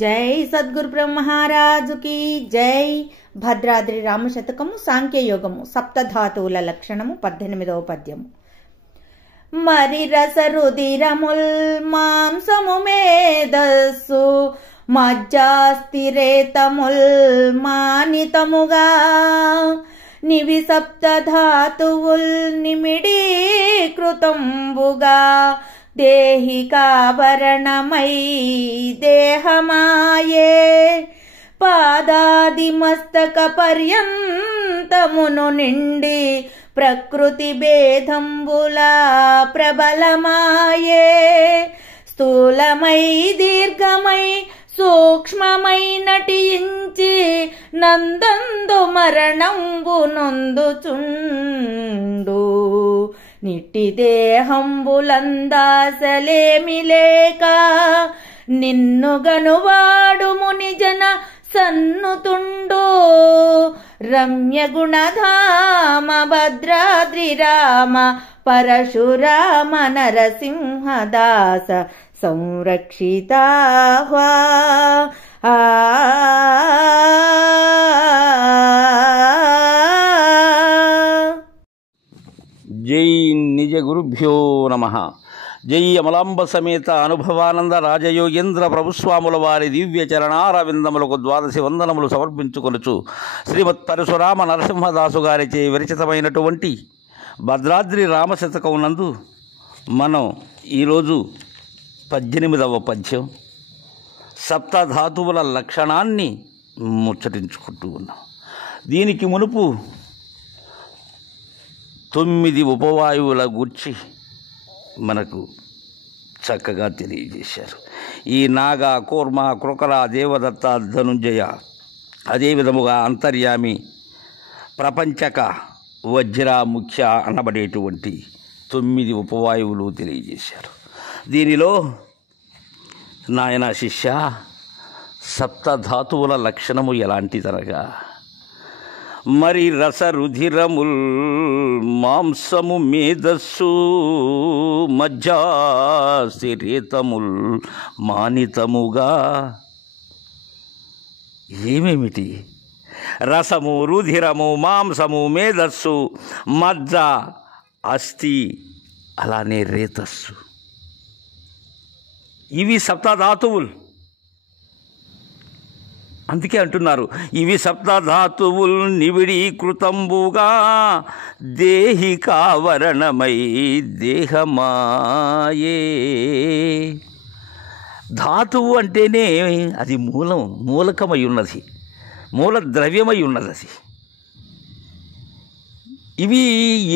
జై సద్గురు బ్రహ్మమహారాజుకి జై. భద్రాద్రి రామశతకము సాంఖ్యయోగము సప్తధాతువుల లక్షణము 18వ పద్యము. మరి రసరుదిరముల్ మాంసము మేధస్సు మజ్జాస్థిరేతముల్ మానితముగా నివి సప్తధాతువుల్ నిమిడీకృతంబుగా దేహికాభరణమై దేహమాయే పాదాది మస్తక పర్యంతమును నిండి ప్రకృతి భేదంబుల ప్రబలమాయే స్థూలమై దీర్ఘమై సూక్ష్మమై నటించి నందందు మరణంబు నొందుచుండు నిట్టి దేహంబులందాసలేమి లేక నిన్ను గనువాడు మునిజన సన్నుతుండు రమ్య గుణధామ భద్రాద్రి రామ పరశురామ నరసింహదాస సంరక్షితాహ్వా. జై నిజ గురుభ్యో నమః. జై అమలాంబ సమేత అనుభవానంద రాజయోగేంద్ర ప్రభుస్వాముల వారి దివ్య చరణారవిందములకు ద్వాదశి వందనములు సమర్పించుకొనుచు శ్రీమత్ పరశురామ నరసింహదాసు గారిచే విరచితమైనటువంటి భద్రాద్రి రామశతకం నందు మనం ఈరోజు 18వ పద్యం సప్తధాతువుల లక్షణాన్ని ముచ్చటించుకుంటూ ఉన్నాం. దీనికి మునుపు 9 ఉపవాయువుల గూర్చి మనకు చక్కగా తెలియజేశారు. ఈ నాగ, కూర్మ, కృకర, దేవదత్త, ధనుంజయ, అదేవిధముగా అంతర్యామి, ప్రపంచక, వజ్ర, ముఖ్య అనబడేటువంటి 9 ఉపవాయువులు తెలియజేశారు. దీనిలో నాయన శిష్య సప్తధాతువుల లక్షణము ఎలాంటిదనగా మరి రసరుధిరముల్ మాంసము మేధస్సు మజ్జాస్థిరేతముల్ మానితముగా. ఏమేమిటి? రసము, రుధిరము, మాంసము, మేధస్సు, మజ్జ, అస్థి, అలానే రేతస్సు. ఇవి సప్తధాతువులు. అందుకే అంటున్నారు ఇవి సప్తధాతువుల్ నివిడీకృతంబుగా దేహికావరణమై దేహమాయే. ధాతువు అంటేనే అది మూలకమై ఉన్నది, మూల ద్రవ్యమై ఉన్నది. అది ఇవి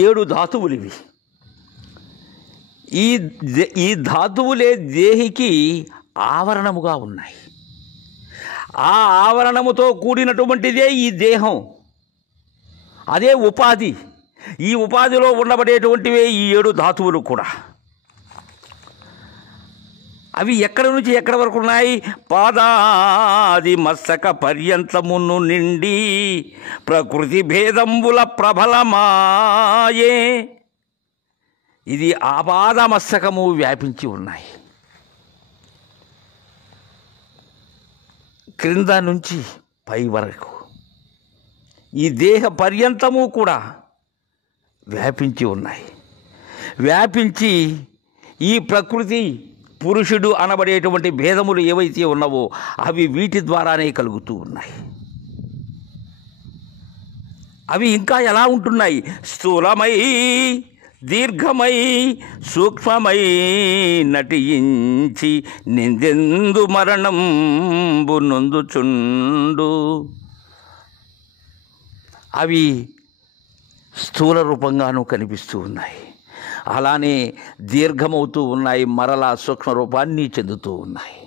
7 ధాతువులు. ఇవి ఈ ధాతువులే దేహికి ఆవరణముగా ఉన్నాయి. ఆ ఆవరణముతో కూడినటువంటిదే ఈ దేహం. అదే ఉపాధి. ఈ ఉపాధిలో ఉండబడేటువంటివే ఈ 7 ధాతువులు కూడా. అవి ఎక్కడి నుంచి ఎక్కడి వరకు ఉన్నాయి? పాదాది మస్తక పర్యంతమును నిండి ప్రకృతి భేదంబుల ప్రబలమాయే. ఇది ఆపాద మస్తకము వ్యాపించి ఉన్నాయి. క్రింద నుంచి పై వరకు ఈ దేహ పర్యంతము కూడా వ్యాపించి ఉన్నాయి. వ్యాపించి ఈ ప్రకృతి పురుషుడు అనబడేటువంటి భేదములు ఏవైతే ఉన్నావో అవి వీటి ద్వారానే కలుగుతూ ఉన్నాయి. అవి ఇంకా ఎలా ఉంటున్నాయి? స్థూలమై దీర్ఘమై సూక్ష్మమై నటించి నిందెందు మరణంబు నొందుచుండు. అవి స్థూల రూపంగానూ కనిపిస్తూ ఉన్నాయి, అలానే దీర్ఘమవుతూ ఉన్నాయి, మరలా సూక్ష్మ రూపాన్ని చెందుతూ ఉన్నాయి.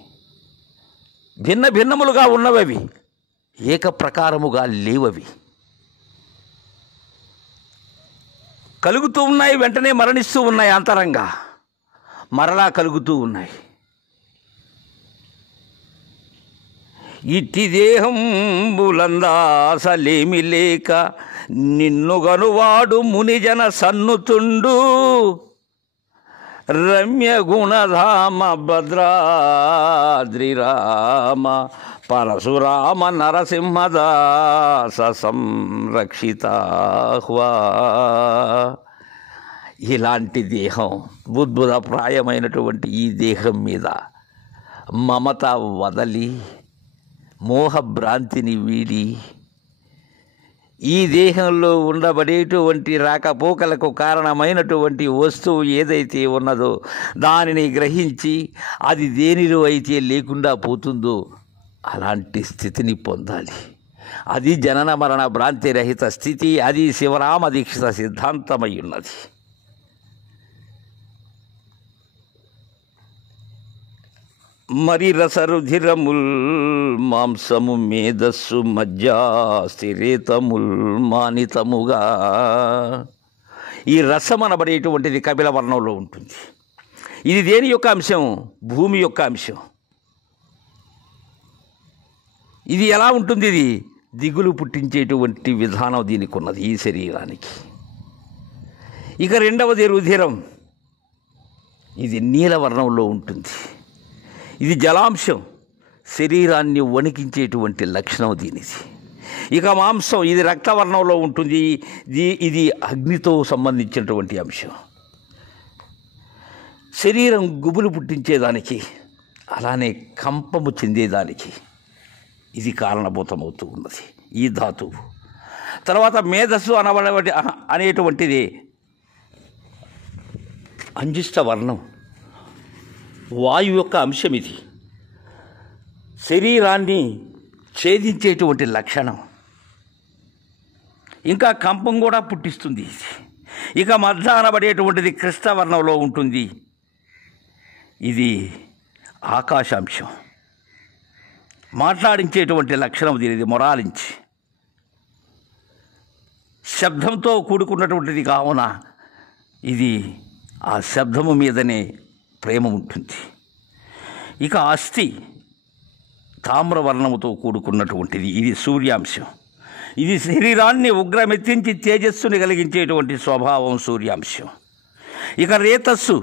భిన్న భిన్నములుగా ఉన్నవవి, ఏక ప్రకారముగా లేవవి. కలుగుతూ ఉన్నాయి, వెంటనే మరణిస్తూ ఉన్నాయి, అంతరంగా మరలా కలుగుతూ ఉన్నాయి. ఇట్టి దేహంబులందాసలేమి లేక నిన్ను గనువాడు మునిజన సన్నుతుండు రమ్య గుణధామ భద్రాద్రి రామ పరశురామ నరసింహదాస సంరక్షితాహ్వా. ఇలాంటి దేహం, బుద్భుతప్రాయమైనటువంటి ఈ దేహం మీద మమత వదలి, మోహభ్రాంతిని వీడి, ఈ దేహంలో ఉండబడేటువంటి రాకపోకలకు కారణమైనటువంటి వస్తువు ఏదైతే ఉన్నదో దానిని గ్రహించి అది దేనిలో అయితే లేకుండా పోతుందో అలాంటి స్థితిని పొందాలి. అది జనన మరణ భ్రాంతి రహిత స్థితి. అది శివరామ దీక్షిత సిద్ధాంతమై ఉన్నది. మరి రసరుధిరముల్ మాంసము మేధస్సు మజ్జా స్థిరేతముల్ మానితముగా. ఈ రసం అనబడేటువంటిది కపిల వర్ణంలో ఉంటుంది. ఇది దేని యొక్క అంశం? భూమి యొక్క అంశం. ఇది ఎలా ఉంటుంది? ఇది దిగులు పుట్టించేటువంటి విధానం దీనికి ఉన్నది ఈ శరీరానికి. ఇక రెండవది రుధిరం. ఇది నీలవర్ణంలో ఉంటుంది. ఇది జలాంశం, శరీరాన్ని వణికించేటువంటి లక్షణం దీనిది. ఇక మాంసం, ఇది రక్తవర్ణంలో ఉంటుంది. ఇది అగ్నితో సంబంధించినటువంటి అంశం. శరీరం గుబులు పుట్టించేదానికి, అలానే కంపము చెందేదానికి ఇది కారణభూతమవుతూ ఉన్నది ఈ ధాతువు. తర్వాత మేధస్సు అనేటువంటిది అంజిష్ట వర్ణం, వాయువు యొక్క అంశం. ఇది శరీరాన్ని ఛేదించేటువంటి లక్షణం. ఇంకా కంపం కూడా పుట్టిస్తుంది. ఇక మధ్య అనబడేటువంటిది కృష్ణవర్ణంలో ఉంటుంది. ఇది ఆకాశాంశం, మాట్లాడించేటువంటి లక్షణం దీనిది, మొరాలించి శబ్దంతో కూడుకున్నటువంటిది కావున ఇది ఆ శబ్దము మీదనే ప్రేమ ఉంటుంది. ఇక అస్థి తామ్రవర్ణముతో కూడుకున్నటువంటిది. ఇది సూర్యాంశం. ఇది శరీరాన్ని ఉగ్రమెత్తించి తేజస్సుని కలిగించేటువంటి స్వభావం సూర్యాంశం. ఇక రేతస్సు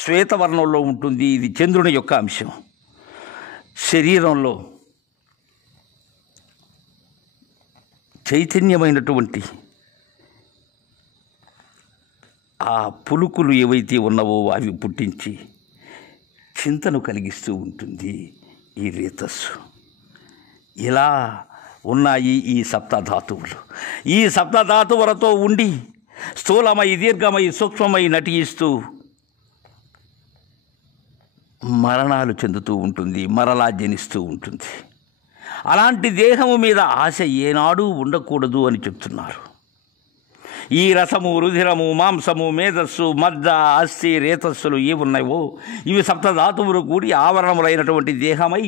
శ్వేతవర్ణంలో ఉంటుంది. ఇది చంద్రుని యొక్క అంశం. శరీరంలో చైతన్యమైనటువంటి ఆ పులుకులు ఏవైతే ఉన్నావో అవి పుట్టించి చింతను కలిగిస్తూ ఉంటుంది ఈ రేతస్సు. ఇలా ఉన్నాయి ఈ సప్తధాతువులు. ఈ సప్తధాతువులతో ఉండి స్థూలమై, దీర్ఘమై, సూక్ష్మమై నటిస్తూ మరణాలు చెందుతూ ఉంటుంది, మరలా జనిస్తూ ఉంటుంది. అలాంటి దేహము మీద ఆశ ఏనాడూ ఉండకూడదు అని చెప్తున్నారు. ఈ రసము, రుధిరము, మాంసము, మేధస్సు, మజ్జ, అస్థి, రేతస్సులు ఏవి ఉన్నాయో ఇవి సప్తధాతువులు కూడి ఆవరణములైనటువంటి దేహమై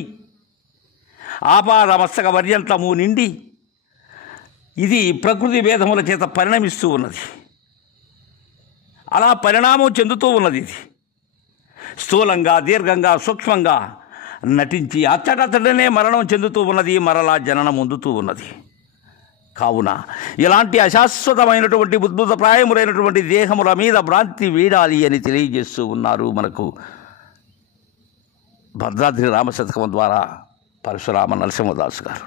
ఆపాద మస్తక పర్యంతము నిండి ఇది ప్రకృతి భేదముల చేత పరిణమిస్తూ ఉన్నది. అలా పరిణామం చెందుతూ ఉన్నది. ఇది స్థూలంగా, దీర్ఘంగా, సూక్ష్మంగా నటించి అచ్చటనే మరణం చెందుతూ ఉన్నది, మరలా జననం పొందుతూ ఉన్నది. కావున ఇలాంటి అశాశ్వతమైనటువంటి ఉద్భుతప్రాయములైనటువంటి దేహముల మీద భ్రాంతి వీడాలి అని తెలియజేస్తూ ఉన్నారు మనకు భద్రాద్రి రామశతకం ద్వారా పరశురామ నరసింహదాసు గారు.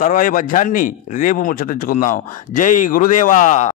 తర్వాయి పద్యాన్ని రేపు ముచ్చటించుకుందాం. జై గురుదేవా.